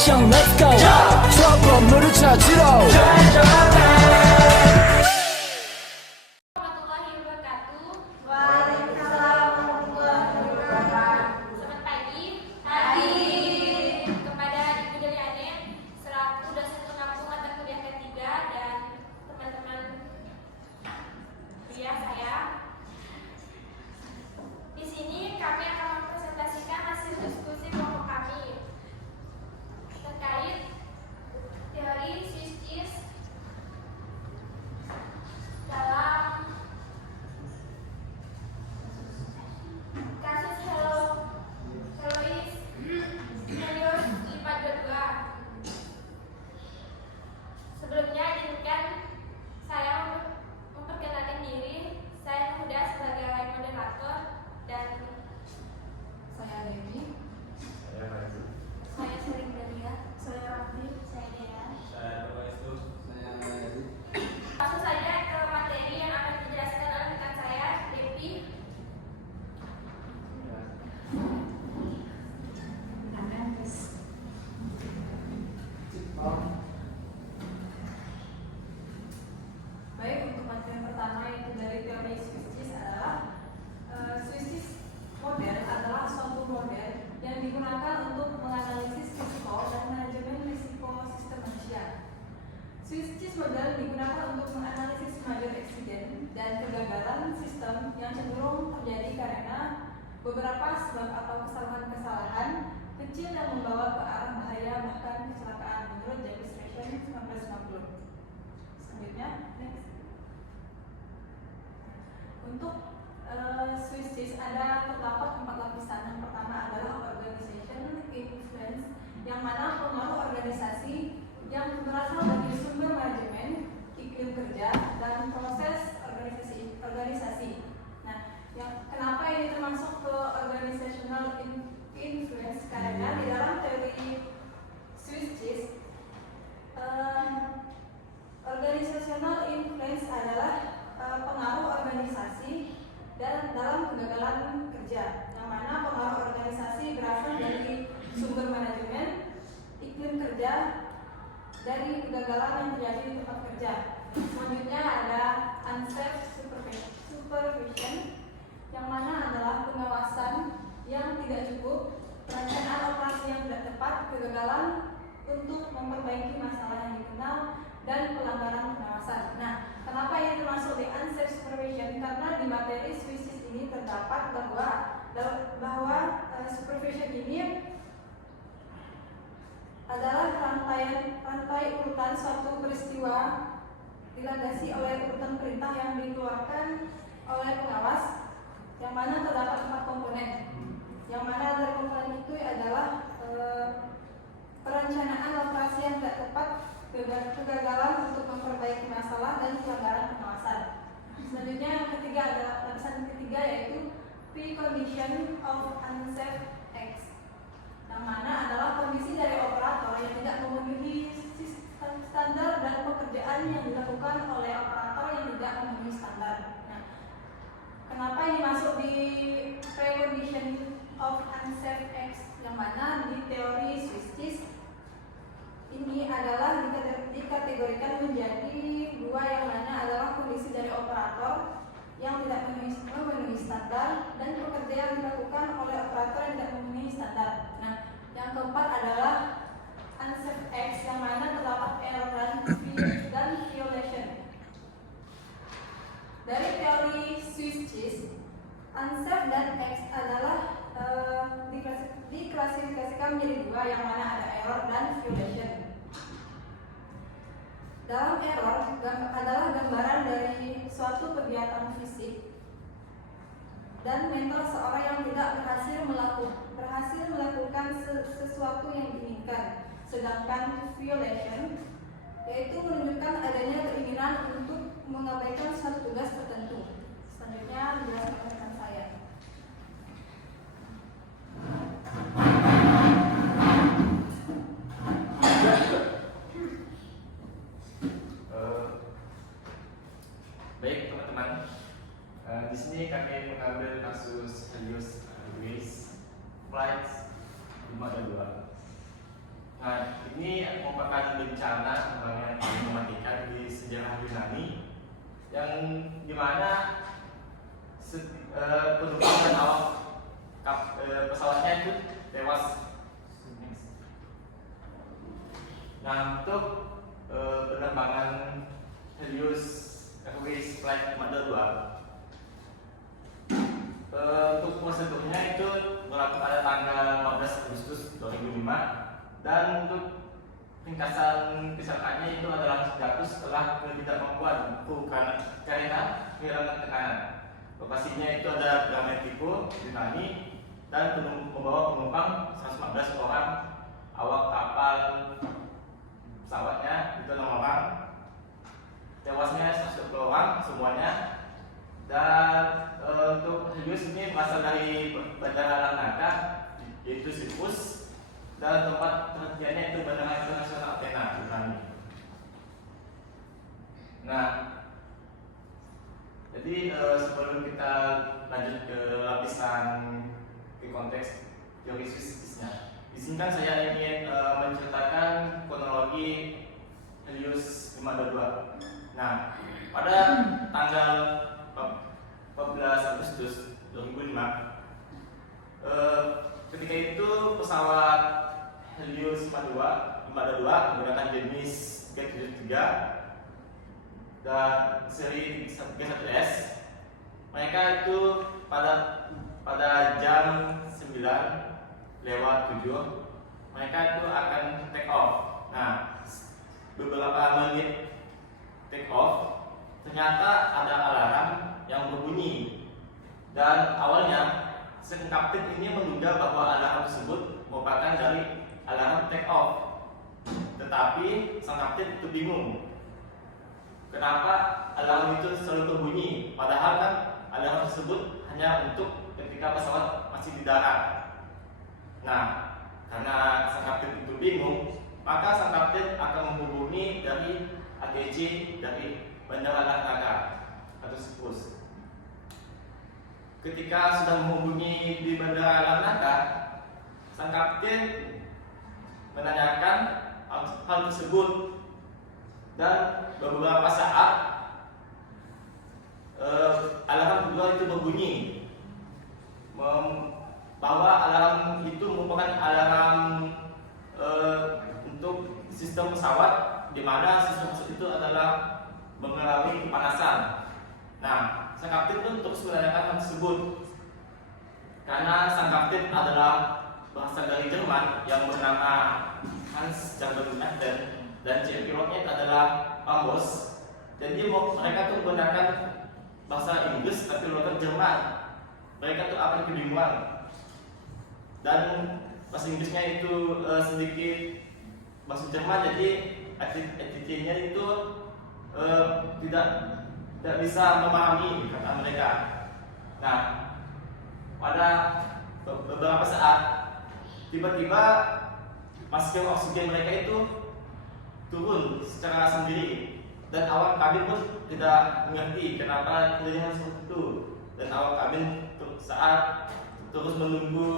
action let's go 저 건물을 찾으러 Warahmatullahi wabarakatuh. Waalaikumsalam warahmatullahi wabarakatuh. Selamat pagi. Pagi. Kepada Ibu Deliane selaku dosen pengampu mata kuliah ketiga dan teman-teman kuliah saya. Di sini kami akan mempresentasikan hasil diskusi kelompok kami terkait teori Swiss cheese dalam kasus Helois Helios 522. Sebelumnya izinkan saya memperkenalkan diri. Saya Huda sebagai line moderator dan Saya Dewi. Saya Maju. saya Sering Dalia. Saya Raffi. Saya Dea. Saya Roestu. Saya Maju. Langsung saja ke materi yang akan dijelaskan oleh rekan saya, Devi. Baik, untuk materi pertama yaitu dari teori Swiss cheese adalah Swiss cheese model adalah suatu model yang digunakan untuk menganalisis risiko dan manajemen risiko sistem manusia. Swiss cheese model digunakan untuk menganalisis major accident dan kegagalan sistem yang cenderung terjadi karena beberapa sebab atau kesalahan-kesalahan kecil yang membawa ke arah bahaya bahkan kecelakaan menurut James Ration 1950. Selanjutnya, next. Untuk Swiss cheese terdapat 4 lapisan. Yang pertama adalah organization influence, yang mana pengaruh organisasi yang berasal dari sumber manajemen, iklim kerja, dan proses organisasi. Nah, kenapa ini termasuk ke organizational influence? Karena di dalam teori Swiss cheese, organizational influence adalah pengaruh organisasi dan dalam kegagalan kerja, yang mana pengaruh organisasi berasal dari sumber manajemen, iklim kerja, dari kegagalan yang terjadi di tempat kerja. Selanjutnya ada unsafe supervision, yang mana adalah pengawasan yang tidak cukup, perencanaan operasi yang tidak tepat, kegagalan untuk memperbaiki masalah yang dikenal, dan pelanggaran pengawasan. Nah, kenapa ini termasuk di unsafe supervision? Karena di materi Swiss cheese ini terdapat bahwa supervision ini adalah rantai urutan suatu peristiwa dilandasi oleh urutan perintah yang dikeluarkan oleh pengawas, yang mana terdapat 4 komponen. Yang mana dari komponen itu adalah perencanaan operasi yang tidak tepat, kegagalan untuk memperbaiki masalah, dan pelanggaran pengawasan. Selanjutnya yang ketiga adalah lapisan ketiga, yaitu precondition of unsafe acts, yang mana adalah kondisi dari operator yang tidak memenuhi standar dan pekerjaan yang dilakukan oleh operator yang tidak memenuhi standar. Nah, kenapa ini masuk di precondition of unsafe acts, yang mana di teori Swiss cheese ini adalah dikategorikan menjadi 2, yang mana adalah kondisi dari operator yang tidak memenuhi standar dan pekerjaan yang dilakukan oleh operator yang tidak memenuhi standar. Nah, yang keempat adalah unsafe acts, yang mana terdapat error dan violation. Dari teori Swiss cheese, unsafe dan acts adalah diklasifikasikan menjadi 2, yang mana ada error dan violation. Dalam error adalah gambaran dari suatu kegiatan fisik dan mental seorang yang tidak berhasil melakukan sesuatu yang diinginkan. Sedangkan violation yaitu menunjukkan adanya keinginan untuk mengabaikan suatu tugas tertentu. Selanjutnya dijelaskan oleh rekan saya. Baik teman-teman, di sini kami mengambil kasus Helios Flight 522. Nah, ini merupakan bencana pembangunan mematikan di sejarah Yunani yang dimana penumpang dan awak pesawatnya itu tewas. Nah, untuk penerbangan Helios Airways Flight 522 untuk prosedurnya itu berlaku pada tanggal 15 Agustus 2005 dan untuk ringkasan kecelakaannya itu adalah jatuh setelah ketidakmampuan karena kehilangan tekanan. Lokasinya itu ada Grammatico, Yunani, dan membawa penumpang 114 orang, awak kapal pesawatnya itu 6 orang, tewasnya 120 orang semuanya. Dan untuk Helios ini berasal dari Bandara Larnaca yaitu Cyprus, dan tempat penghentiannya itu Bandara Internasional Athena, Yunani. Nah, jadi sebelum kita lanjut ke lapisan ke konteks teori fisiknya, izinkan saya ingin menceritakan kronologi Helios 522. Nah, pada tanggal 14 Agustus 2005, ketika itu pesawat Helios 522 menggunakan jenis 373 dan seri 31S. Mereka itu pada jam 9:07 mereka itu akan take off. Nah, beberapa menit take off ternyata ada alarm yang berbunyi, dan awalnya sang kapten ini menduga bahwa alarm tersebut merupakan dari alarm take off. Tetapi sang kapten itu bingung kenapa alarm itu selalu berbunyi, padahal kan alarm tersebut hanya untuk ketika pesawat masih di darat. Nah, karena sang kapten itu bingung, maka sang kapten akan menghubungi dari ATC dari Bandara Larnaca atau Cyprus. Ketika sudah menghubungi di Bandara Larnaca, sang kapten menanyakan hal tersebut, dan beberapa saat alarm kedua itu berbunyi, bahwa alarm itu merupakan alarm untuk sistem pesawat, di mana sistem pesawat itu adalah mengalami kepanasan. Nah, sang kapten pun terus menanyakan hal tersebut karena sang kapten adalah berasal dari Jerman yang bernama Hans Jürgen Achten dan pilotnya adalah Amos. Jadi mereka tuh menggunakan bahasa Inggris tapi logat Jerman. Mereka tuh akan kebingungan, dan bahasa Inggrisnya itu sedikit bahasa Jerman, jadi attitude-nya itu tidak bisa memahami kata mereka. Nah, pada beberapa saat tiba-tiba masker oksigen mereka itu turun secara sendiri, dan awak kabin pun tidak mengerti kenapa terjadi hal seperti itu, dan awak kabin saat terus menunggu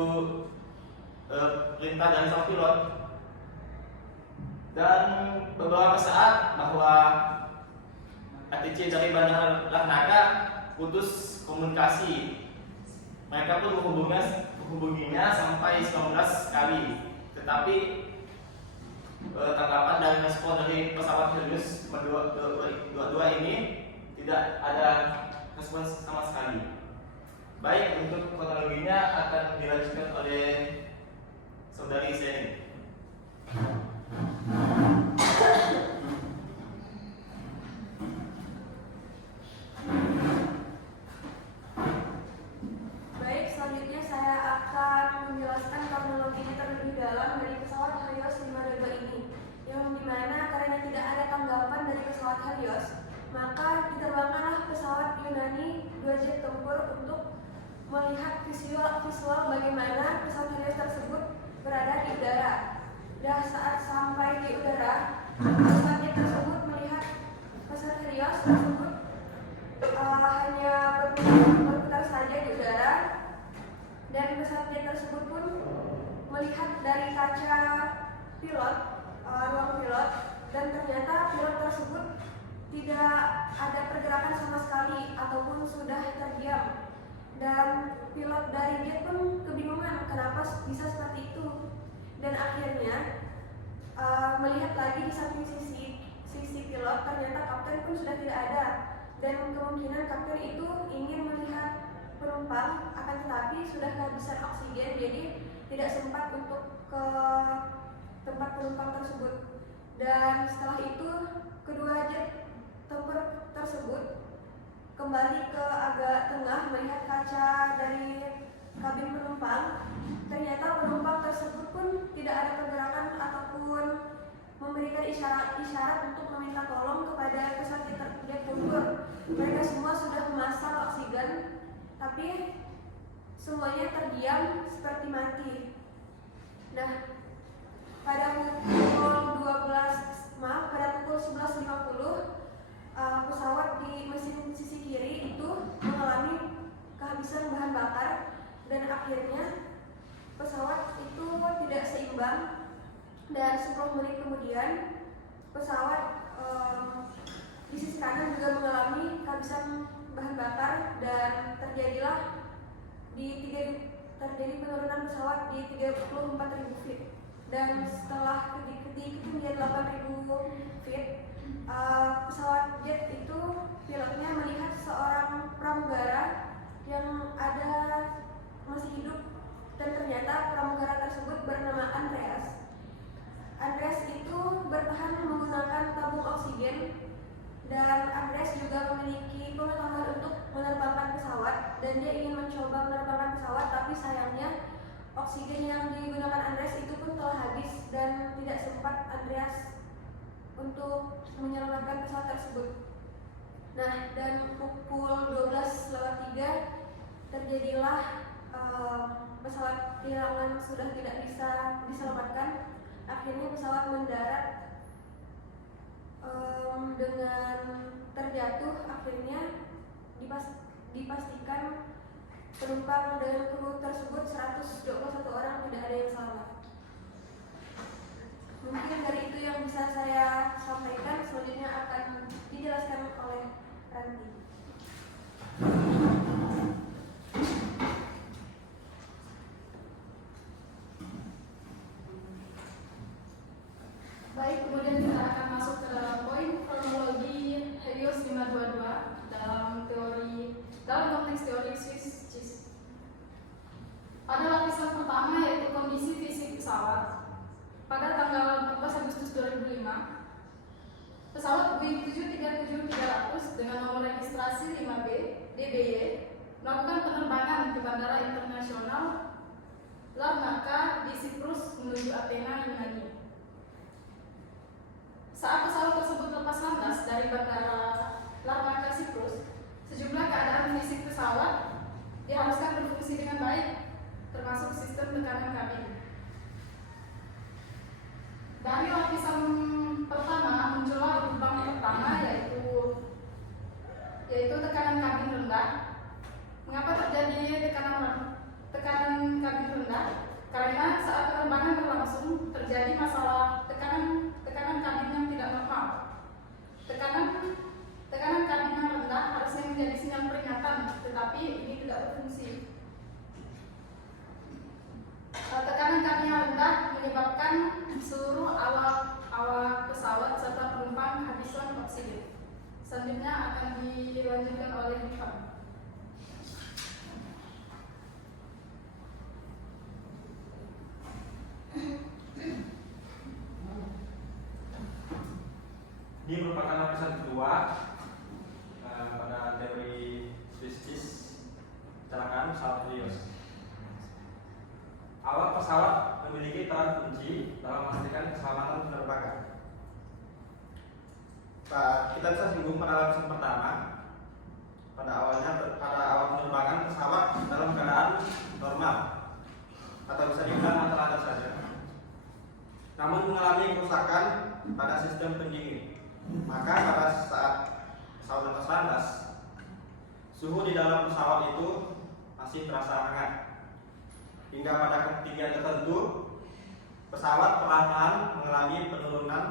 perintah dari sang pilot. Dan beberapa saat bahwa ATC dari Bandara Larnaca putus komunikasi. Mereka pun menghubunginya sampai 19 kali, tetapi tanggapan dan respon dari pesawat Helios 522 ini tidak ada respon sama sekali. Baik, untuk kronologinya akan dilanjutkan oleh saudari Zeni. Baik, selanjutnya saya akan menjelaskan kronologinya terlebih dalam dari pesawat Helios 522 ini, yang dimana karena tidak ada tanggapan dari pesawat Helios, maka diterbangkanlah pesawat Yunani 2 jet tempur untuk melihat visual bagaimana pesawat Helios tersebut berada di udara. Dan saat sampai di udara, pesawat jet tersebut melihat pesawat Helios tersebut hanya berputar saja di udara, dan pesawat jet tersebut pun melihat dari kaca ruang pilot, dan ternyata pilot tersebut tidak ada pergerakan sama sekali ataupun sudah terdiam. Dan pilot dari jet pun kebingungan kenapa bisa seperti itu. Dan akhirnya melihat lagi di samping sisi pilot, ternyata kapten pun sudah tidak ada. Dan kemungkinan kapten itu ingin melihat penumpang, akan tetapi sudah kehabisan oksigen, jadi tidak sempat untuk ke tempat penumpang tersebut. Dan setelah itu kedua jet tempur tersebut kembali ke agak tengah melihat kaca dari kabin penumpang. Ternyata penumpang tersebut pun tidak ada pergerakan ataupun memberikan isyarat untuk meminta tolong kepada pesawat jet tempur. Mereka semua sudah memasang oksigen, tapi semuanya terdiam seperti mati. Nah, pada pukul 11.50 pesawat di mesin sisi kiri itu mengalami kehabisan bahan bakar, dan akhirnya pesawat itu tidak seimbang. Dan 10 menit kemudian pesawat di sisi kanan juga mengalami kehabisan bahan bakar, dan terjadi penurunan pesawat di 34.000 feet. Dan setelah ketinggian 8.000 feet, pesawat jet itu pilotnya melihat seorang pramugara yang masih hidup, dan ternyata pramugara tersebut bernama Andreas. Andreas itu bertahan menggunakan tabung oksigen, dan Andreas juga memiliki pengetahuan untuk menerbangkan pesawat, dan dia ingin mencoba menerbangkan pesawat, tapi sayangnya oksigen yang digunakan Andreas itu pun telah habis, dan tidak sempat Andreas untuk menyelamatkan pesawat tersebut. Nah, dan pukul 12.03 terjadilah pesawat kehilangan sudah tidak bisa diselamatkan. Akhirnya pesawat mendarat dengan terjatuh. Akhirnya dipastikan penumpang dan kru tersebut 121 orang tidak ada yang selamat. Mungkin dari itu yang bisa saya sampaikan. Selanjutnya akan dijelaskan oleh Ranti. Baik, kemudian kita akan masuk ke dalam poin kronologi Helios 522 dalam konteks teori Swiss. Pada lapisan pertama, yaitu kondisi fisik pesawat. Pada tanggal 14 Agustus 2005, pesawat Boeing 737-300 dengan nomor registrasi 5B DBY melakukan penerbangan ke Bandara Internasional Larnaca di Siprus menuju Athena, Yunani. Saat pesawat tersebut lepas landas dari Bandara Larnaca, Siprus, sejumlah keadaan fisik pesawat diharuskan berfungsi dengan baik, termasuk sistem tekanan kabin. Dari lapisan pertama muncullah lubang yang pertama, yaitu tekanan kabin rendah. Mengapa terjadi tekanan kabin rendah? Karena saat penerbangan berlangsung terjadi masalah tekanan kabin yang tidak normal. Tekanan kabin yang rendah harusnya menjadi sinyal peringatan, tetapi ini tidak berfungsi. Tekanan kabin yang rendah menyebabkan seluruh awak pesawat serta penumpang kehabisan oksigen. Selanjutnya akan dilanjutkan oleh Rifan. Ini merupakan lapisan kedua pada teori Swiss kecelakaan pesawat Helios. Awak pesawat memiliki peran kunci dalam memastikan keselamatan penerbangan. Kita bisa singgung pada lapisan pertama. Pada awal penerbangan pesawat dalam keadaan normal atau bisa dibilang antara saja, namun mengalami kerusakan pada sistem pendingin. Maka pada saat pesawat lepas landas, suhu di dalam pesawat itu masih terasa hangat. Hingga pada ketinggian tertentu, pesawat perlahan-lahan mengalami penurunan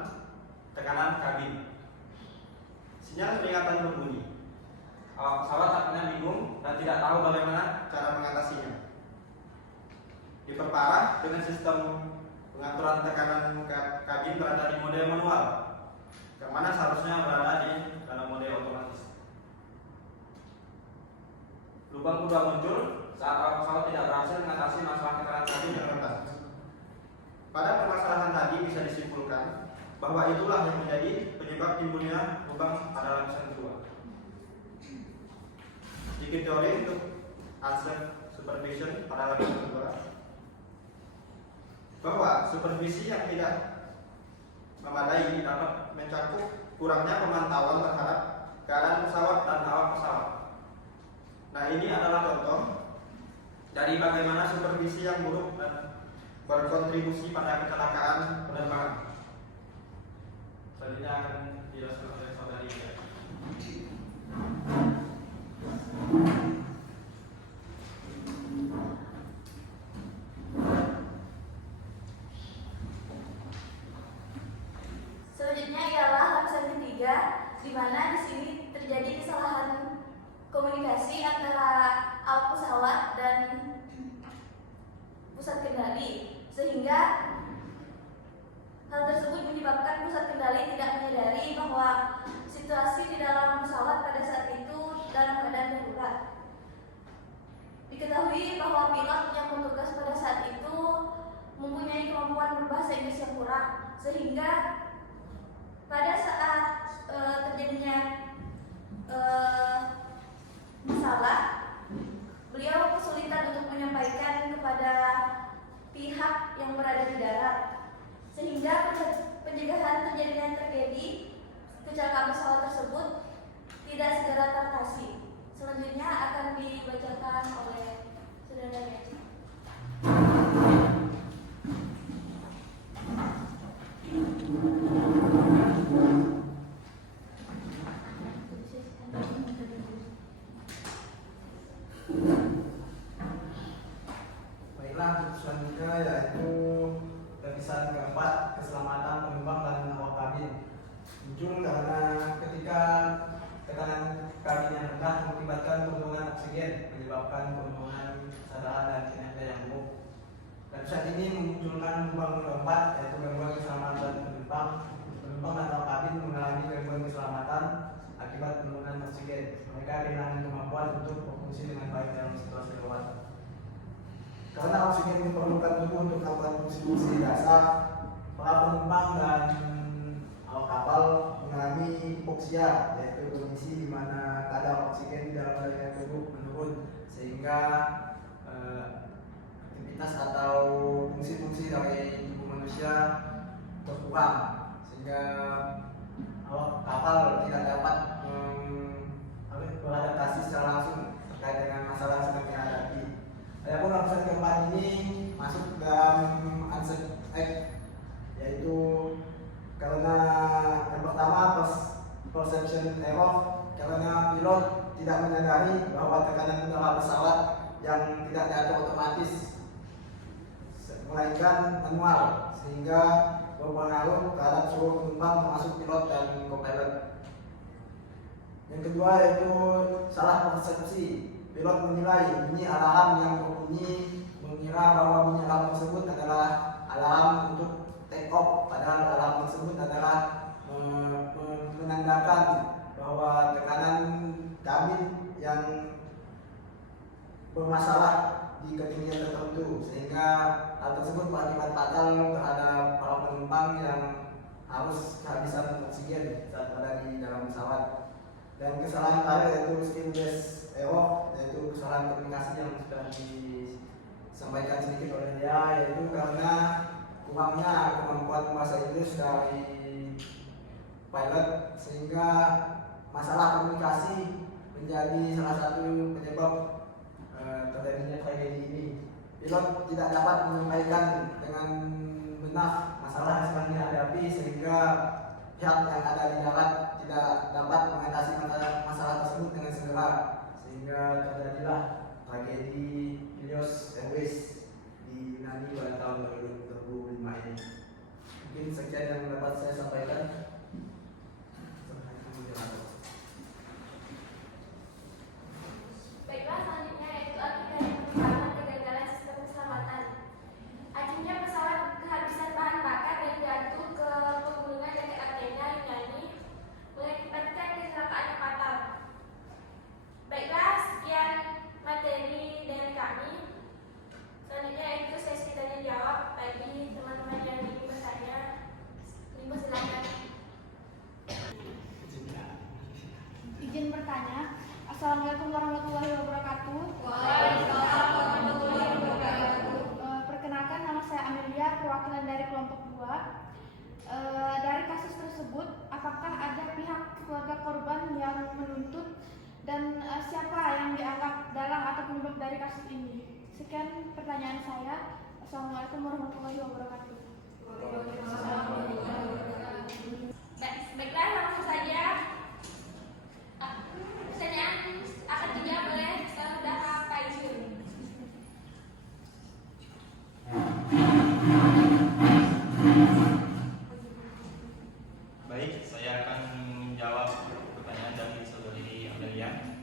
tekanan kabin. Sinyal peringatan berbunyi. Awak pesawat akhirnya bingung dan tidak tahu bagaimana cara mengatasinya. Diperparah dengan sistem pengaturan tekanan kabin berada di mode manual, yang mana seharusnya berada di dalam mode otomatis. Lubang kedua muncul saat awak pesawat tidak berhasil mengatasi masalah tekanan kabin yang rendah. Pada permasalahan tadi bisa disimpulkan bahwa itulah yang menjadi penyebab timbulnya lubang pada lapisan kedua. Sedikit teori untuk unsafe supervision pada lapisan kedua, bahwa supervisi yang tidak memadai dapat mencakup kurangnya pemantauan terhadap keadaan pesawat dan awak pesawat. Nah, ini adalah contoh dari bagaimana supervisi yang buruk dan berkontribusi pada kecelakaan penerbangan. Selanjutnya akan dijelaskan oleh saudari Ida. Selanjutnya ialah lapisan ketiga, di mana di sini terjadi kesalahan komunikasi antara awak pesawat dan pusat kendali, sehingga hal tersebut menyebabkan pusat kendali tidak menyadari bahwa situasi di dalam pesawat pada saat itu dalam keadaan darurat. Diketahui bahwa pilot yang bertugas pada saat itu mempunyai kemampuan berbahasa Inggris yang kurang, sehingga pada saat terjadinya masalah, beliau kesulitan untuk menyampaikan kepada pihak yang berada di darat, sehingga pencegahan terjadinya tragedi kecelakaan pesawat tersebut tidak segera teratasi. Selanjutnya akan dibacakan oleh saudara Gaji. Baiklah, untuk selanjutnya yaitu lapisan keempat, keselamatan penumpang dan awak kabin. Muncul karena ketika tekanan kabin yang rendah mengakibatkan penurunan oksigen, menyebabkan penurunan kesadaran dan kinerja yang buruk. Lapisan ini memunculkan lubang keempat, yaitu gangguan keselamatan penumpang. Penumpang dan awak kabin mengalami gangguan keselamatan akibat penurunan oksigen. Mereka kehilangan kemampuan untuk berfungsi dengan baik dalam situasi gawat. Karena oksigen diperlukan tubuh untuk melakukan fungsi-fungsi dasar, para penumpang dan awak kapal mengalami hipoksia, yaitu kondisi di mana kadar oksigen di dalam daya tubuh menurun, sehingga aktivitas atau fungsi-fungsi dari tubuh manusia berkurang, sehingga awak kapal tidak dapat beradaptasi secara langsung terkait dengan masalah yang sedang dihadapi. Adapun lapisan keempat ini masuk dalam unsafe act, yaitu karena yang pertama perception error, karena pilot tidak menyadari bahwa tekanan udara pesawat yang tidak diatur otomatis melainkan manual, sehingga berpengaruh terhadap seluruh penumpang termasuk pilot dan co-pilot. Yang kedua yaitu salah persepsi. Pilot menilai bunyi alarm yang berbunyi mengira bahwa bunyi alarm tersebut adalah alarm untuk take off, padahal alarm tersebut adalah menandakan bahwa tekanan kabin yang bermasalah di ketinggian tertentu, sehingga hal tersebut berakibat fatal terhadap para penumpang yang harus kehabisan oksigen saat berada di dalam pesawat. Dan kesalahan terakhir yaitu skill based error, yaitu kesalahan komunikasi yang sudah disampaikan sedikit oleh dia, yaitu karena kurangnya kemampuan bahasa Inggris dari pilot, sehingga masalah komunikasi menjadi salah satu penyebab terjadinya tragedi ini. Pilot tidak dapat menyampaikan dengan benar masalah yang sedang dihadapi, sehingga pihak yang ada di darat tidak dapat mengatasi masalah tersebut dengan segera, sehingga terjadilah tragedi Helios Airways di Yunani pada tahun 2005 ini. pertanyaan saya. Assalamualaikum warahmatullahi wabarakatuh. Baiklah, langsung saja. Pertanyaan akan dijawab oleh saudara Faizul. Baik, saya akan menjawab pertanyaan dari saudari Amelia.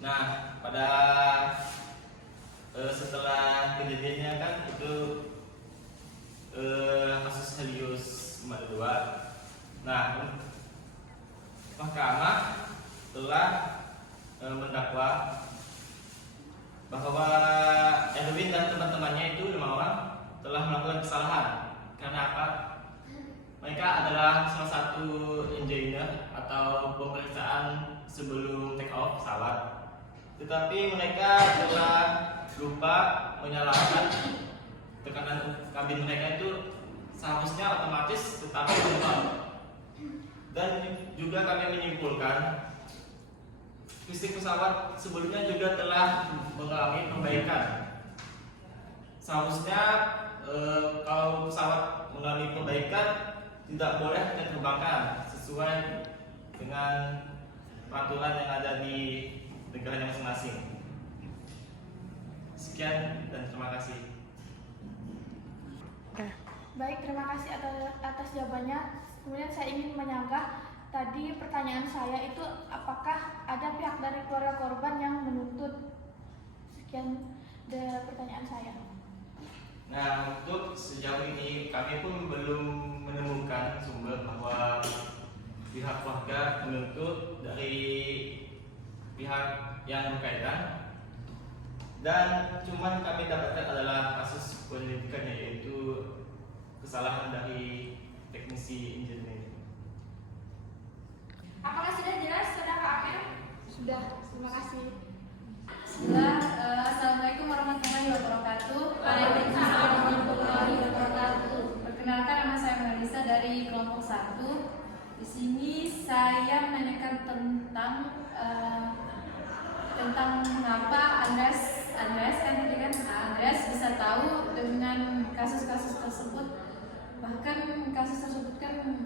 Nah, pada setelah kejadiannya kan itu kasus Helios 52. Nah, mahkamah telah mendakwa bahwa Erwin dan teman-temannya itu 5 orang telah melakukan kesalahan. Karena apa? Mereka adalah salah satu engineer atau pemeriksaan sebelum take off pesawat. Tetapi mereka telah lupa menyalakan tekanan kabin mereka itu seharusnya otomatis tetap normal. Dan juga kami menyimpulkan fisik pesawat sebelumnya juga telah mengalami perbaikan. Seharusnya kalau pesawat mengalami perbaikan tidak boleh diterbangkan sesuai dengan peraturan yang ada di negara masing-masing. Sekian dan terima kasih. Baik, terima kasih atas jawabannya. Kemudian saya ingin menyanggah tadi pertanyaan saya itu apakah ada pihak dari keluarga korban yang menuntut. Sekian pertanyaan saya. Nah, untuk sejauh ini kami pun belum menemukan sumber bahwa pihak keluarga menuntut dari pihak yang berkaitan. Dan cuman kami dapatkan adalah kasus penyelidikannya, yaitu kesalahan dari teknisi engineering. Apakah sudah jelas, saudara Amel? Sudah, terima kasih. Assalamualaikum warahmatullahi wabarakatuh. Waalaikumsalam warahmatullahi wabarakatuh. Perkenalkan, nama saya Melisa dari kelompok 1. Di sini saya menanyakan tentang mengapa Andreas bisa tahu dengan kasus-kasus tersebut. Bahkan kasus tersebut kan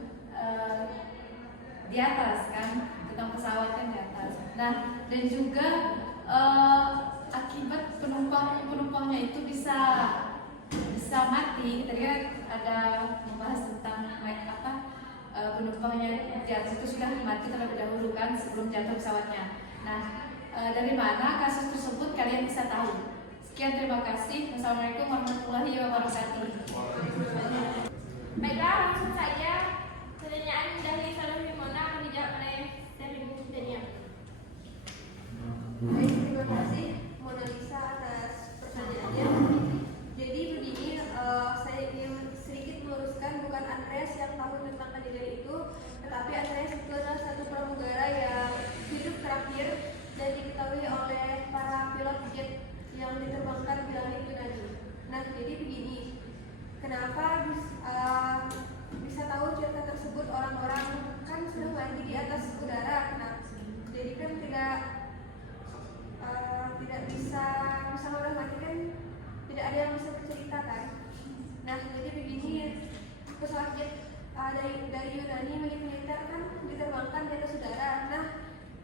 di atas kan, tentang pesawat kan di atas. Nah, dan juga akibat penumpangnya itu bisa mati. Tadi kan ada membahas tentang penumpangnya di atas itu sudah mati terlebih dahulu kan sebelum jatuh pesawatnya. Nah, dari mana kasus tersebut kalian bisa tahu? Sekian, terima kasih. Wassalamualaikum warahmatullahi wabarakatuh. Baiklah, langsung saja pertanyaan dari saudara Rimona akan dijawab oleh dari Bu Dania. Baik, terima kasih Mona Lisa atas pertanyaannya. Jadi begini, saya ingin sedikit meluruskan, bukan Andreas yang tahu tentang kejadian itu, tetapi Andreas itu adalah satu pramugara yang hidup terakhir dan diketahui oleh para pilot jet yang diterbangkan di langit Yunani. Nah, jadi begini, kenapa bisa tahu cerita tersebut? Orang-orang kan sudah mati di atas udara, jadi kan tidak bisa udah mati kan tidak ada yang bisa bercerita kan. Nah, jadi begini, pesawat jet dari Yunani milik militer kan diterbangkan di atas udara. Nah,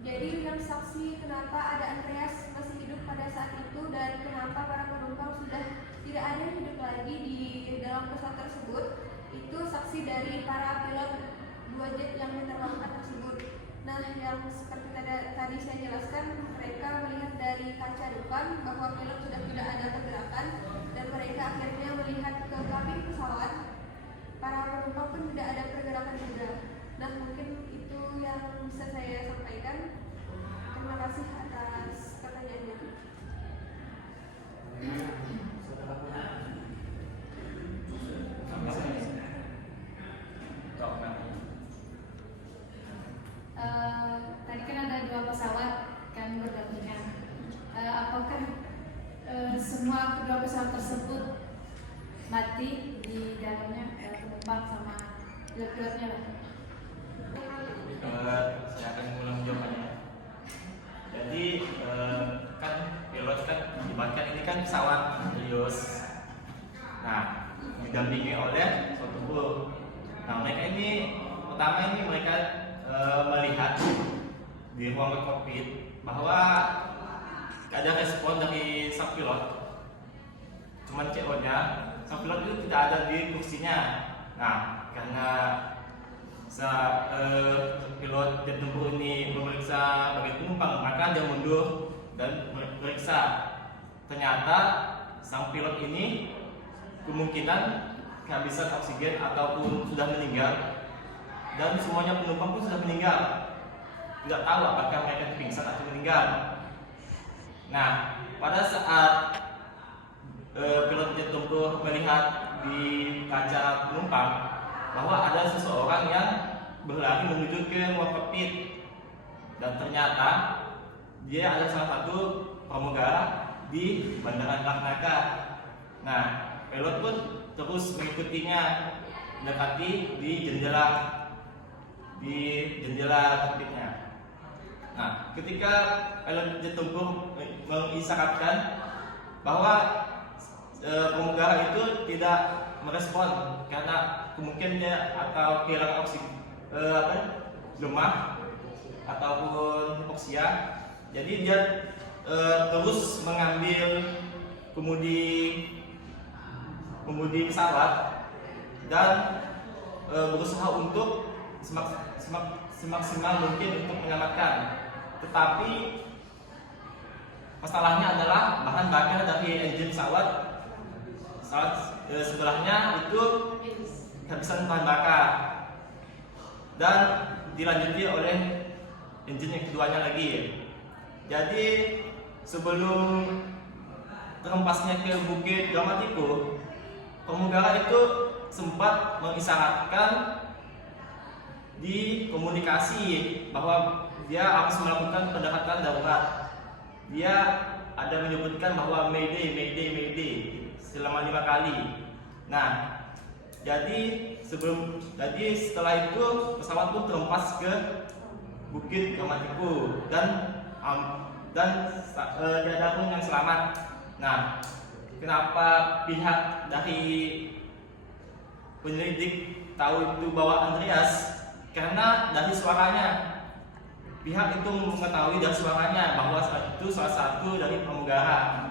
jadi yang saksi kenapa ada Andreas masih hidup pada saat itu dan kenapa para penumpang sudah tidak ada yang hidup lagi di dalam pesawat tersebut, itu saksi dari para pilot 2 jet yang diterbangkan tersebut. Nah, yang seperti tadi saya jelaskan, mereka melihat dari kaca depan bahwa pilot sudah tidak ada pergerakan dan mereka akhirnya melihat ke kabin pesawat. Para penumpang pun tidak ada pergerakan juga. Nah, mungkin itu yang bisa saya sampaikan. Terima kasih atas pertanyaannya. Tadi kan ada 2 pesawat kan berdampingan. Apakah semua kedua pesawat tersebut mati di dalamnya, penumpang sama pilot-pilotnya lah? Saya akan mengulang jawabannya. Jadi kan pilot kan ibaratkan ini kan pesawat Helios. Nah, didampingi oleh suatu kru. Nah, mereka ini pertama ini mereka melihat di ruang kokpit bahwa ada respon dari sang pilot. Cuman CO-nya, sang pilot itu tidak ada di kursinya. Nah, karena pilot jet tempur ini memeriksa bagi penumpang, maka dia mundur dan memeriksa. Ternyata sang pilot ini kemungkinan kehabisan oksigen ataupun sudah meninggal, dan semuanya penumpang pun sudah meninggal. Tidak tahu apakah mereka pingsan atau meninggal. Nah, pada saat pilot jet tempur melihat di kaca penumpang bahwa ada seseorang yang berlari menuju ke ruang kokpit, dan ternyata dia adalah salah satu pramugara di Bandara Larnaca. Nah, pilot pun terus mengikutinya, mendekati di jendela kokpitnya. Nah, ketika pilot jet tempur mengisyaratkan bahwa pramugara itu tidak merespon karena kemungkinan dia atau kehilangan oksigen, lemah ataupun hipoksia, jadi dia terus mengambil kemudi pesawat dan berusaha untuk semaksimal mungkin untuk menyelamatkan. Tetapi masalahnya adalah bahan bakar dari engine pesawat sebelahnya itu kehabisan bahan bakar, dan dilanjuti oleh engine yang keduanya lagi. Jadi sebelum terhempasnya ke Bukit Gamatiku, pramugara itu sempat mengisyaratkan di komunikasi bahwa dia harus melakukan pendekatan darurat. Dia ada menyebutkan bahwa Mayday selama 5 kali. Nah, jadi setelah itu pesawat pun terhempas ke Bukit Gamatiku dan tidak ada pun yang selamat. Nah, kenapa pihak dari penyelidik tahu itu bahwa Andreas? Karena dari suaranya, pihak itu mengetahui dari suaranya bahwa itu salah satu dari pramugara.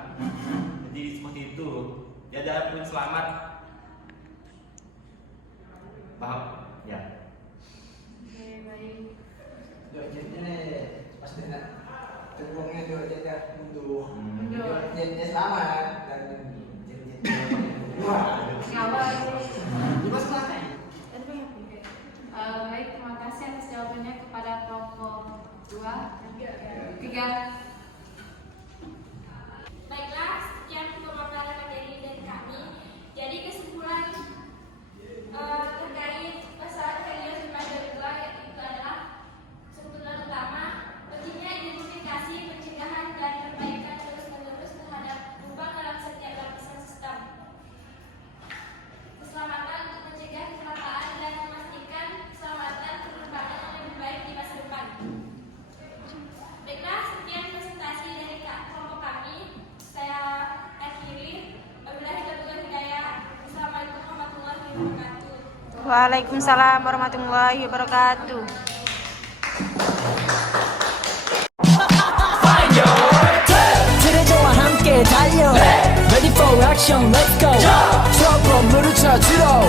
Jadi seperti itu. Dia ada pun selamat. Paham? Ya. Oke, baik. Jetnya pasti nak terbangnya jetnya mundur. Mundur. Jetnya selamat dan jetnya wah. Ngawal sih. Bebas pakai. Baik, terima kasih atas jawabannya kepada kelompok 3. Baiklah, sekian pemaparan materi dari kami. Jadi kesimpulan terkait pesawat Helios 522 itu adalah kesimpulan utama pentingnya identifikasi, pencegahan dan perbaikan terus-menerus terhadap perubahan dalam setiap lapisan sistem. Keselamatan untuk mencegah kecelakaan dan memastikan keselamatan penerbangan yang lebih baik di masa depan. Baiklah, sekian presentasi dari kelompok kami. Saya akhiri. Wabillahi taufiq wal hidayah. Assalamualaikum warahmatullahi wabarakatuh. Waalaikumsalam warahmatullahi wabarakatuh. 트레저와 함께 달려 Ready for action, let's go 트럭으로 물을 찾으러